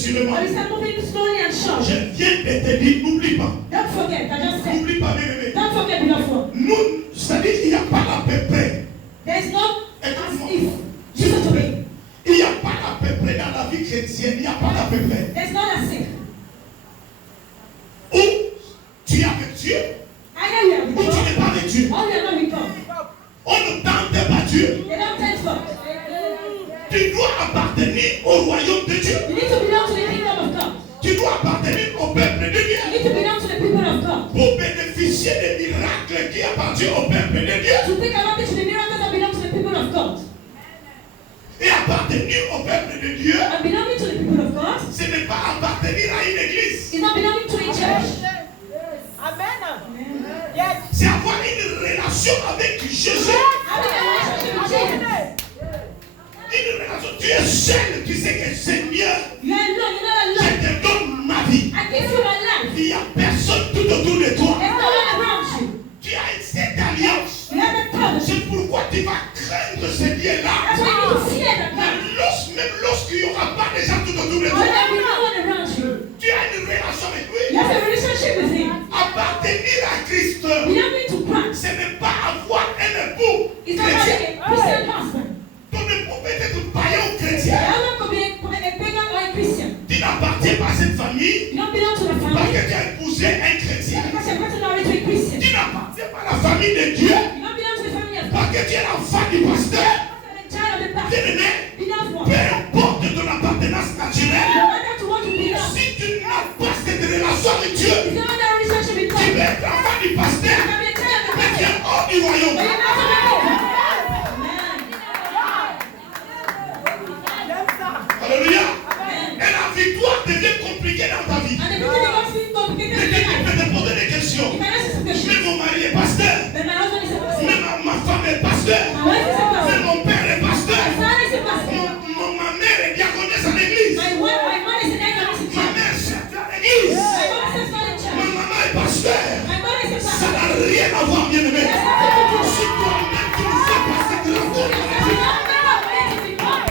mesurément. But we start moving slowly and sure. Je viens de te dire, n'oublie pas. Don't forget, I just said. N'oublie pas, bien-aimé. Don't forget, beloved one. Nous, c'est-à-dire qu'il n'y a pas à peu près. There is no as if. S'il Listen te to me. plaît. Il n'y a pas à peu près dans la vie chrétienne. Il n'y a pas à peu près. There's no as if. Ou tu es avec Dieu, Either we are ou with tu God, n'es pas avec Dieu. or we are not with God. On ne tente pas Dieu. They don't test God. Tu dois appartenir au royaume de Dieu. You need to belong to the kingdom of God. Tu dois appartenir au peuple de You Dieu. need to belong to the people of God. Pour bénéficier des miracles qui appartiennent au peuple de Dieu. To take advantage of the miracles that belong to the people of God. Et appartenir au peuple de Dieu, And belonging to the people of God ce n'est pas appartenir à une église. is not belonging to a church. Amen. C'est avoir une relation avec Jésus. Having a relationship with Jesus. Une relation. Tu es seul, tu sais que Seigneur, You are alone, you're not je alone. te donne ma vie. I give you my life. Il n'y a personne tout autour de toi. There's no one around you. Tu as cette alliance. You have a covenant. C'est pourquoi tu vas craindre ce Dieu-là. That's why you need to fear that God. Même lorsqu'il n'y aura pas de gens tout autour de When toi, there will be no one around you. tu as une relation avec You lui. have a relationship with Him. Appartenir à Christ, Belonging to Christ. ce n'est pas avoir un époux It's not chrétien. having a Christian husband. Ton époux peut être païen ou The chrétien. husband could be a pagan or a Christian. Tu n'appartiens pas à cette famille You don't belong to the parce family que tu as épousé un chrétien. because you're gotten married to a Christian. Tu n'appartiens pas à la famille de Dieu You don't belong to the family of God parce que tu es l'enfant du pasteur. because you're the child of the pastor. Bien-aimé, Beloved one. peu importe ton appartenance No naturelle, matter to what you belong. si tu n'as pas cette relation avec Dieu, If you don't have a relationship with tu God, peux être l'enfant du you pasteur, can be a child of the mais tu pastor. es hors du royaume. But you're not of the Lord. Alléluia. Et la victoire devient compliquée dans ta vie. And the beginning of being complicated in Quelqu'un your qui life. peut te poser des questions. If I ask you some Mais questions, mon mari est pasteur. then my husband is a pastor. Même ma femme est pasteur. My wife is a Même pastor. mon père est pasteur. My son is a pastor. Ma mère est diaconesse à l'église. My mom is an economist in Ma church. mère sert à l'église. My mom is not in Ma church. maman est pasteur. My mother is a Ça pastor. n'a rien à voir, bien aimé. That's nothing to do. Si toi-même tu ne sais pas ce que tu racontes dans la You vie, don't know what it is in God.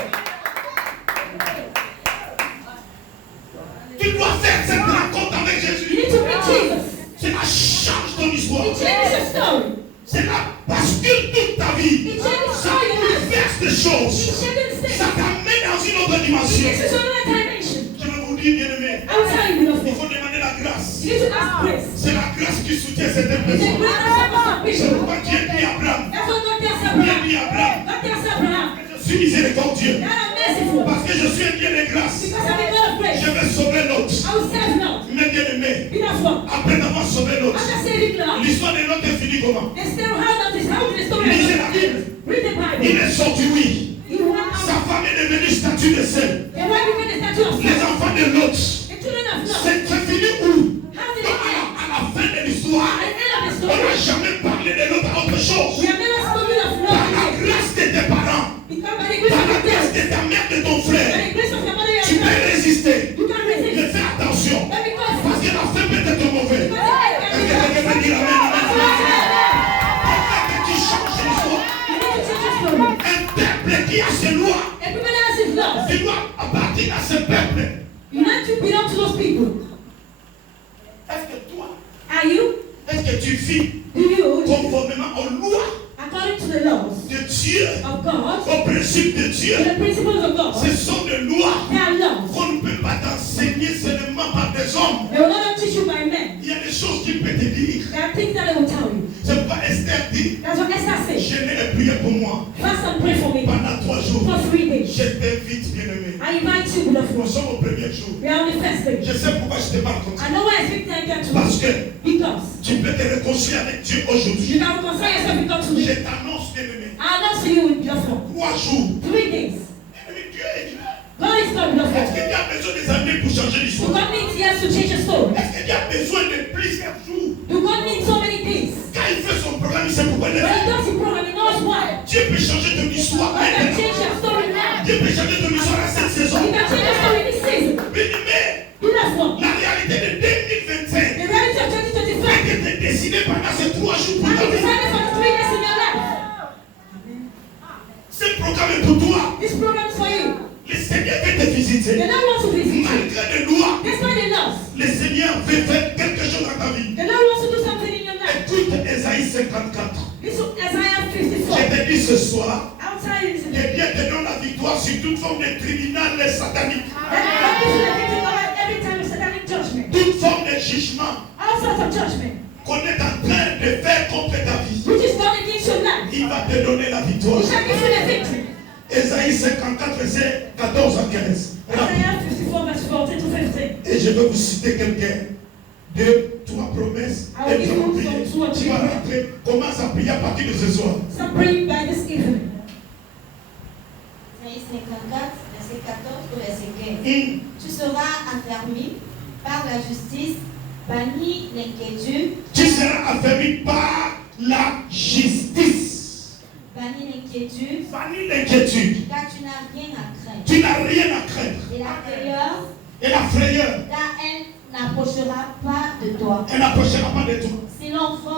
tu dois faire cette rencontre avec You Jésus. need to meet Jesus. Cela change ton histoire. It changes your story. Cela bascule toute ta vie. It changes Ça all your life. bouleverse des It choses. changes things. Ça t'amène dans une autre It dimension. takes you to another dimension. Je vais vous dire, bien aimé, I will tell you, beloved il one. faut demander la grâce. You need to ask grace. C'est la grâce qui soutient cette It's a personne. great example of C'est vision. pourquoi Dieu dit à Abraham, That's what God tells Dieu Abraham. dit à Abraham, God tells Abraham. je suis miséricordieux. God, I'm merciful. Parce que je suis un Dieu de grâce. Because I'm a God of grace. Je vais sauver l'autre. I will serve Lord. Mais bien aimé, Beloved one. après avoir sauvé l'autre, After saving Lord, l'histoire de l'autre est finie comment? they still how that is how the story Lisez of la God. Bible. Read the Il Bible. est sorti, oui. He went Sa out. femme est devenue statue de sel. The wife became the statue of Les Saul. enfants de l'autre. The children of Lot. C'est fini où? How did Donc, it end? à la fin de l'histoire, At the end of the on n'a story, jamais parlé de l'autre à autre we chose. have never spoken of Par Lot la again. grâce de tes parents, Because by the grace par of la your grâce parents, de ta mère, de ton by frère, the grace of your mother and tu your peux father, résister. you can resist. Mais fais attention. But because Parce que la fin peut être mauvaise. the end can Est-ce be que quelqu'un peut dire amen, amen, amen? bad. Quelqu'un qui change l'histoire. You need to change your story. Un peuple qui a ses lois. And people that has his laws. Tu dois appartenir à ce peuple. You need to belong to those people. Est-ce que toi, Are you? est-ce que tu vis Do you? conformément aux lois According to the laws de Dieu, of God, aux principes de Dieu? to the principles of God, Ce sont des lois they are laws. qu'on ne peut pas t'enseigner seulement par des hommes. They will not teach you by men. Il y a des choses qu'il peut te dire. There are things that they will tell you. C'est pourquoi Esther dit, That's what Esther said. je n'ai prié pour moi Fast and pray for me pendant 3 jours. for 3 days. Je t'invite, bien-aimé. I invite you, beloved Nous ones. sommes au premier jour. We are on the first day. Je sais pourquoi je te parle comme ça. I know why I speak like that to Parce you. que Because tu peux te réconcilier avec Dieu aujourd'hui. you can reconcile yourself with God Je today. t'annonce, bien-aimé, I announce to you with your phone. 3 jours. 3 days. Bien-aimé, Dieu est Dieu. God is God, beloved Est-ce ones. qu'il y a besoin des années pour changer Do l'histoire? God need years to change your story? Est-ce qu'il y a besoin de plusieurs jours? Do God need so many days? Quand il fait son programme, il sait pourquoi il le When he fait. does his program, he knows why. Dieu peut changer ton histoire God can maintenant. change your story now. Dieu peut changer ton histoire à cette saison. He can change your story this season. Bien-aimé, Beloved one. la réalité de 2025 The reality of a 2025 été décidée pendant ces 3 jours pour has ta been vie. decided for the 3 days in your life. Ce programme est pour toi. This program is for you. Le Seigneur veut te visiter. The Lord wants to visit le Seigneur veut faire quelque chose dans ta vie. The Lord wants to do something in your life. Écoute Ésaïe 54. Listen to Isaiah Je 54. te dis ce soir, I'll tell you this. que Dieu te donne la victoire sur toute forme de tribunal satanique, That God gives you the victory over every time of satanic judgment. toute forme de jugement All sorts of judgment. qu'on est en train de faire contre ta vie. Which is done against your life. Il va te donner la victoire. He shall give you the victory. Ésaïe 54, verset 14 à 15. Isaiah 54 verse 14 to 15. Et je vais vous citer quelqu'un. 2, 3 promesses. I will Et give nous allons you prier. some 2 or 3. Tu vas rentrer. Commence à prier à partir de ce soir. Start praying by this evening. Isaïe 54, verset 14 au verset 15. Hum. Tu seras affermi par la justice, banni l'inquiétude, Tu seras affermi par la justice. banni l'inquiétude, Bannis l'inquiétude. car tu n'as rien à craindre. Tu n'as rien à craindre. Et la frayeur, Et la frayeur, car elle n'approchera pas de toi. elle n'approchera pas de toi. Si l'enfant